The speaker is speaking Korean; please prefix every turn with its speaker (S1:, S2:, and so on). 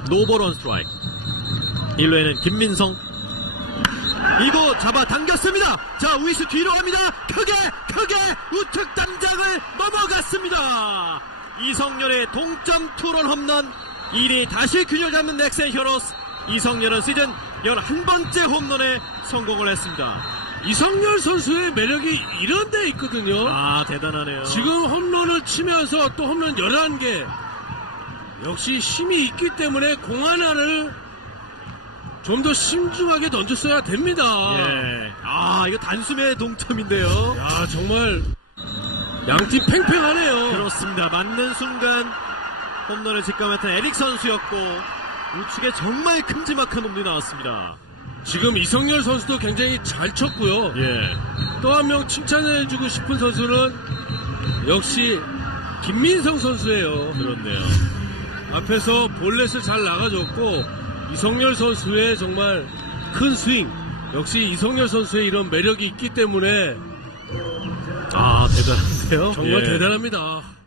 S1: 노볼 원 스트라이크. 1루에는 김민성. 이거 잡아 당겼습니다. 자, 우익수 뒤로 갑니다. 크게 우측 담장을 넘어갔습니다. 이성열의 동점 투런 홈런. 1위 다시 균열 잡는 넥센 히어로스. 이성열은 시즌 11번째 홈런에 성공을 했습니다.
S2: 이성열 선수의 매력이 이런 데 있거든요.
S1: 아, 대단하네요.
S2: 지금 홈런을 치면서 또 홈런 11개. 역시 힘이 있기 때문에 공 하나를 좀 더 신중하게 던졌어야 됩니다.
S1: 예. 아, 이거 단숨에 동점인데요.
S2: 야, 정말 양팀 팽팽하네요.
S1: 그렇습니다. 맞는 순간 홈런을 직감했던 에릭 선수였고 우측에 정말 큼지막한 홈런이 나왔습니다.
S2: 지금 이성열 선수도 굉장히 잘 쳤고요.
S1: 예.
S2: 또 한 명 칭찬해주고 싶은 선수는 역시 김민성 선수예요.
S1: 그렇네요.
S2: 앞에서 볼넷을 잘 나가줬고 이성열 선수의 정말 큰 스윙. 역시 이성열 선수의 이런 매력이 있기 때문에
S1: 아, 대단한데요.
S2: 정말
S1: 예.
S2: 대단합니다.